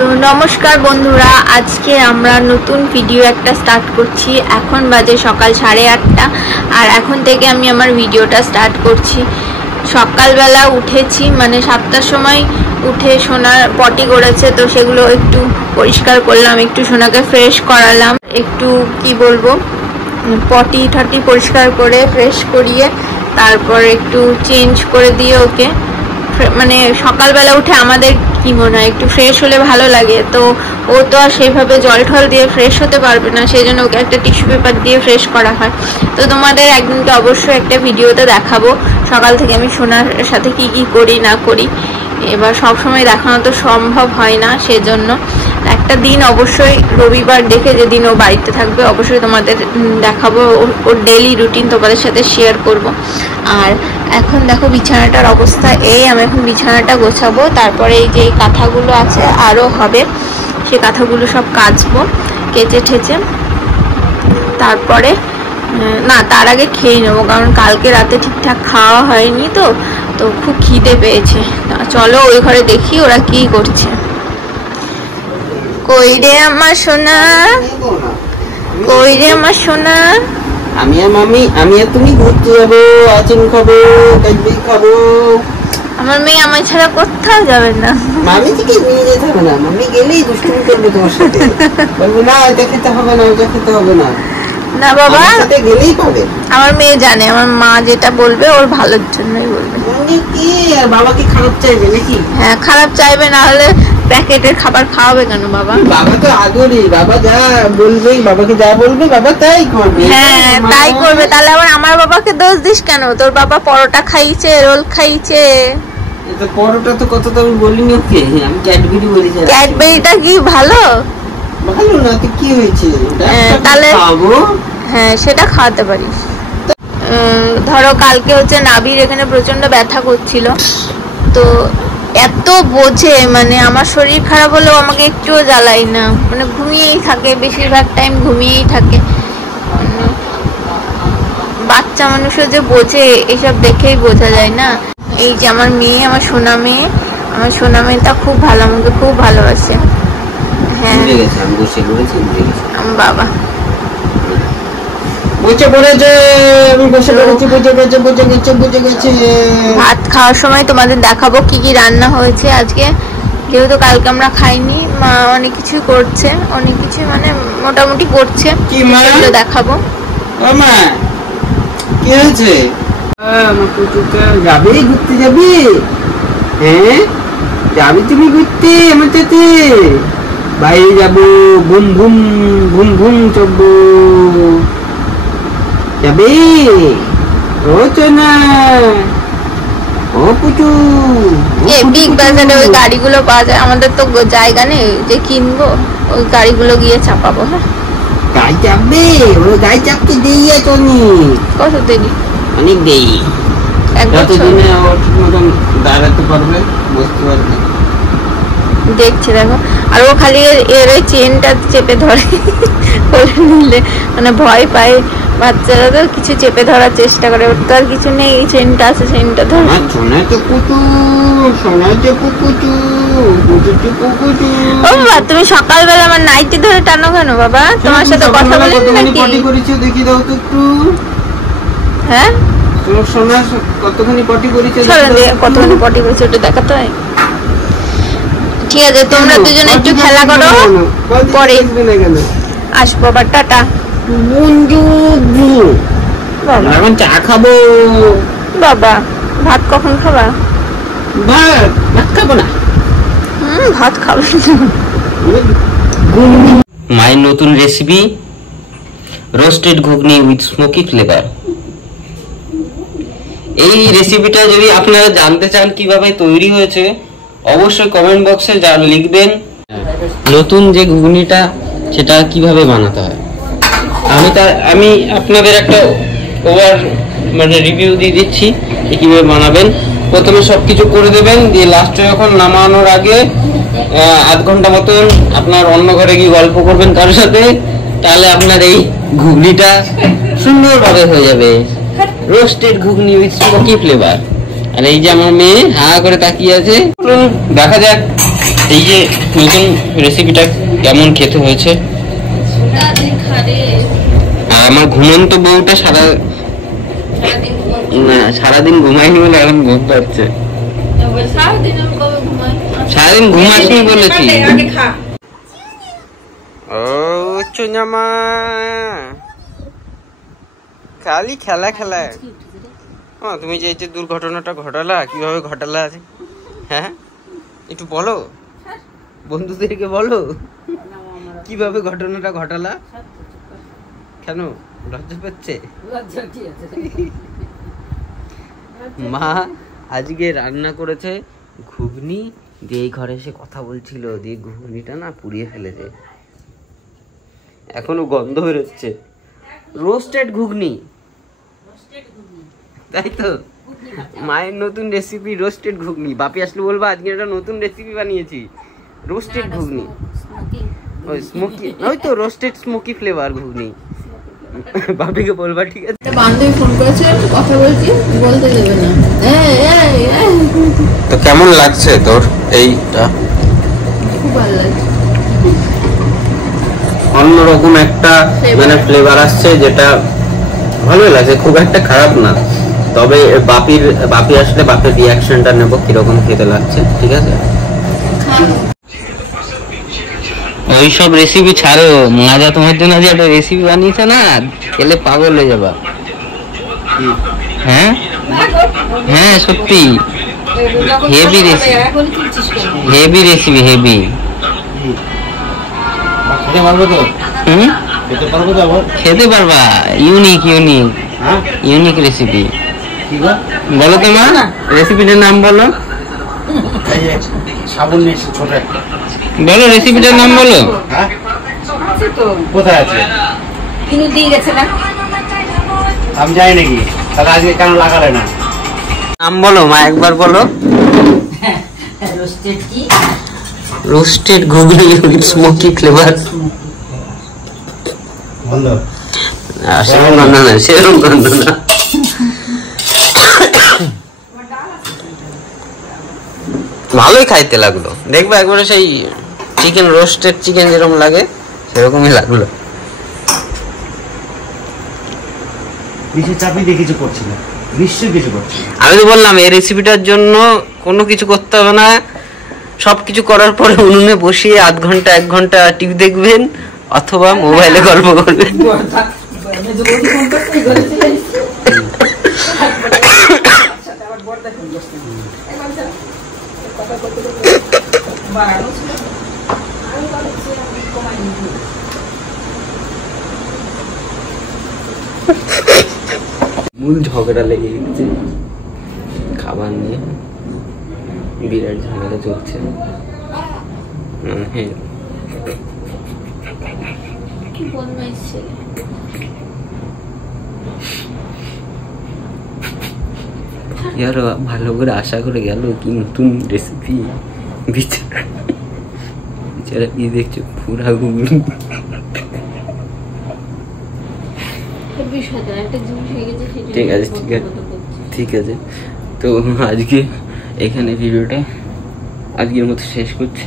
তো নমস্কার বন্ধুরা, আজকে আমরা নতুন ভিডিও একটা স্টার্ট করছি। এখন বাজে সকাল 8:30 আর এখন থেকে আমি আমার ভিডিওটা স্টার্ট করছি। সকালবেলা উঠেছি, মানে 7টার সময় উঠে সোনার পটি করেছে, তো সেগুলো একটু পরিষ্কার করলাম, একটু সোনাকে ফ্রেশ করালাম, একটু কি বলবো পটি ঠটি পরিষ্কার করে ফ্রেশ করিয়ে তারপর একটু চেঞ্জ করে দিয়ে ওকে, মানে সকালবেলা উঠে আমাদের কি মনে হয় একটু ফ্রেশ হলে ভালো লাগে। তো ও তো আর সেইভাবে জল ঠল দিয়ে ফ্রেশ হতে পারবে না, সেই জন্য ওকে একটা টিস্যু পেপার দিয়ে ফ্রেশ করা হয়। তো তোমাদের একদিনকে অবশ্যই একটা ভিডিওতে দেখাবো সকাল থেকে আমি সোনার সাথে কি কি করি না করি। এবার সবসময় দেখানো তো সম্ভব হয় না, সেজন্য একটা দিন অবশ্যই রবিবার দেখে যেদিন ও বাড়িতে থাকবে অবশ্যই তোমাদের দেখাবো, ওর ডেইলি রুটিন তোমাদের সাথে শেয়ার করব। আর এখন দেখো বিছানাটার অবস্থা এই, আমি এখন বিছানাটা গোছাবো, তারপরে এই যে কাঁথাগুলো আছে আরও হবে, সে কাঁথাগুলো সব কাচবো কেচে ঠেচে, তারপরে না তার আগে খেয়ে নেবো, কারণ কালকে রাতে ঠিকঠাক খাওয়া হয়নি, তো খুব খিদে পেয়েছে। চলো ওই ঘরে দেখি ওরা কি করছে। কই রে আমার সোনা, কই রে আমার সোনা। আমি আর মামি, আমি আর তুমি ঘুরতে যাবো, আইসক্রিম খাবো, ক্যাডবেরি খাবো। আমার মেয়ে আমার ছাড়া কোথাও যাবে না। মামি থেকে নিয়ে যেতে হবে না, মামি গেলেই দুষ্টুমি করবে তোমার সাথে, বলবো না এটা খেতে হবে না, ওটা খেতে হবে না। না বাবা, সাথে গেলেই পাবে। আমার মেয়ে জানে আমার মা যেটা বলবে ওর ভালোর জন্যই বলবে। কি আর বাবা কি খারাপ চাইবে নাকি? হ্যাঁ খারাপ চাইবে, না হলে প্যাকেটের খাবার খাওয়াবে কেন বাবা? বাবা তো আদরি, বাবা যা বলবে, বাবাকে যা বলবে বাবা তাই করবে। হ্যাঁ তাই করবে, তাহলে আবার আমার বাবাকে দোষ দিস কেন? তোর বাবা পরোটা খাইছে, রোল খাইছে। তো পরোটা তো কত তো আমি বলিনি ওকে, আমি ক্যাডবেরি বলেছি। ক্যাডবেরিটা কি ভালো? ভালো না তো কি হয়েছে? তাহলে খাবো, হ্যাঁ সেটা খাওয়াতে পারিস। ধরো কালকে হচ্ছে নাভির এখানে প্রচন্ড ব্যথা করছিল, তো এত বোঝে, মানে আমার শরীর খারাপ হলেও আমাকে একটুও জ্বালাই না, মানে ঘুমিয়েই থাকে, বেশিরভাগ টাইম ঘুমিয়েই থাকে। বাচ্চা মানুষও যে বোঝে এসব দেখেই বোঝা যায় না। এই যে আমার মেয়ে, আমার সোনা মেয়ে, আমার সোনা মেয়েটা খুব ভালো, আমাকে খুব ভালোবাসে। হ্যাঁ বাবা বুঝে পড়েছে, আমি বসে পড়েছি, বুঝে গেছে। ভাত খাওয়ার সময় তোমাদের দেখাবো কি কি রান্না হয়েছে আজকে, যেহেতু কালকে আমরা খাইনি। মা অনেক কিছু করছে, অনেক কিছু মানে মোটামুটি করছে, সেগুলো দেখাবো। মা কি হয়েছে? যাবি ঘুরতে, যাবি? হ্যাঁ যাবি তুমি ঘুরতে আমার সাথে? বাইরে যাবো, ঘুম ঘুম ঘুম ঘুম চলবো, যাবি? ও চনা, ও পুচু। বিগ বাজারে ওই গাড়িগুলো পাওয়া যায়, আমাদের তো জায়গা নেই যে কিনবো, ওই গাড়িগুলো গিয়ে চাপাবো। হ্যাঁ গাড়ি চাপবে, ওই গাড়ি চাপতে দেরি আছে কত দেরি? অনেক দেরি, যতদিনে ওর ঠিক মতন দাঁড়াতে পারবে, বসতে পারবে। দেখছি দেখো, আর ও খালি এর চেনটা চেপে ধরে নিলে, মানে ভয় পায় বাচ্চারা, তো কিছু চেপে ধরার চেষ্টা করে, ওর তো আর কিছু নেই, এই চেনটা আছে, চেনটা ধর। ও বাবা, তুমি সকালবেলা আমার নাইটি ধরে টানো কেন বাবা? তোমার সাথে কথা বলি নাকি? দেখি দাও তো একটু। হ্যাঁ সোনা কতখানি পটি করেছে, কতখানি পটি করেছে ওটা দেখাতে হয়। ঠিক আছে, তোমরা দুজনে একটু খেলা করো, পরে আসবো আবার। টাটা। এখন চা খাবো। বাবা ভাত কখন খাবা? ভাত খাবো না। ভাত খাবো মায়ের নতুন recipe, roasted ghugni with smoky flavour. এই রেসিপিটা যদি আপনারা জানতে চান কিভাবে তৈরি হয়েছে, অবশ্যই কমেন্ট বক্সে লিখবেন। নতুন যে ঘুগনিটা সেটা কিভাবে বানাতে হয়, আমি আপনাদের একটা ওভার মানে রিভিউ দিয়ে দিচ্ছি কিভাবে বানাবেন। প্রথমে সবকিছু করে দেবেন, দিয়ে লাস্টে যখন নামানোর আগে আধ ঘন্টা মতন আপনার অন্য ঘরে গিয়ে গল্প করবেন কারোর সাথে, তাহলে আপনার এই ঘুগনিটা সুন্দরভাবে হয়ে যাবে, roasted ghugni with smoky flavour. আর এই যে আমার মেয়ে হা করে তাকিয়ে আছে, দেখা যাক এই যে নতুন রেসিপিটা কেমন খেতে হয়েছে? আর আমার ঘুমন্ত বউটা সারাদিন ঘুমাইনি বলে এখন ঘুম পাচ্ছে। সারাদিন ঘুমাসনি বলেছি। ও চুনামা খালি খেলা খেলা। তুমি যে দুর্ঘটনাটা ঘটালা, কিভাবে ঘটালা? হ্যাঁ একটু বলো, বন্ধুদেরকে বলো কিভাবে ঘটনাটা ঘটালা। কেন লজ্জা পাচ্ছে? মা আজকে রান্না করেছে ঘুগনি দিয়ে, এই ঘরে এসে কথা বলছিল, দিয়ে ঘুগনিটা না পুড়িয়ে ফেলেছে, এখনো গন্ধ বেরোচ্ছে। রোস্টেড ঘুগনি, তাই তো? মায়ের নতুন রেসিপি রোস্টেড ঘুগনি। বাপি আসলে বলবো আজকে একটা নতুন রেসিপি বানিয়েছি, রোস্টেড ঘুগনি। ওই স্মোকি, ওই তো রোস্টেড স্মোকি ফ্লেভার ঘুগনি। বাপিকে বলবা, ঠিক আছে? বান্ধবী ফোন করেছে, কথা বলছি, বলতে দেবে না। তো কেমন লাগছে তোর এইটা? খুব ভালো লাগছে, অন্যরকম একটা মানে ফ্লেভার আসছে, যেটা ভালোই লাগছে, খুব একটা খারাপ না। তবে বাপি আসলে বাপির রিয়াকশনটা নেবো, কিরকম খেতে লাগছে, ঠিক আছে? ওইসব রেসিপি ছাড়ো, মাজা তোমার জন্য যে একটা রেসিপি বানিয়েছে না, খেলে পাগল হয়ে যাবা। হ্যাঁ হ্যাঁ সত্যি heavy recipe, heavy recipe, heavy. খেতে পারবা, ইউনিক ইউনিক ইউনিক রেসিপি। বলো তো মা, রেসিপিটার নাম বলো। বলো রেসিপিটার নাম বলো। কোথায় আছে? আমি যাই নাকি? তাহলে আজকে কেন লাগালে না? নাম বলো মা, একবার বলো। Roasted ghugni with smoky flavour. সেরকম গন্ধ না, সেরকম গন্ধ না। ভালোই খাইতে লাগলো, দেখবো একবারে সেই চিকেন, রোস্টেড চিকেন যেরকম লাগে সেরকমই লাগলো। আমি তো বললাম এই রেসিপিটার জন্য কোনো কিছু করতে হবে না, সবকিছু করার পরে উনুনে বসিয়ে আধ ঘন্টা 1 ঘন্টা টিভি দেখবেন অথবা মোবাইলে গল্প করবেন। মূল ঝগড়া লেগে গেছে খাবার নিয়ে, বিরাট ঝামেলা চলছে। ভালো করে আশা করে গেল কি নতুন রেসিপি, বিচারা কি দেখছো পুরা ঘুগনি। ঠিক আছে ঠিক আছে ঠিক আছে, তো আজকে এখানে ভিডিওটা আজকের মতো শেষ করছি।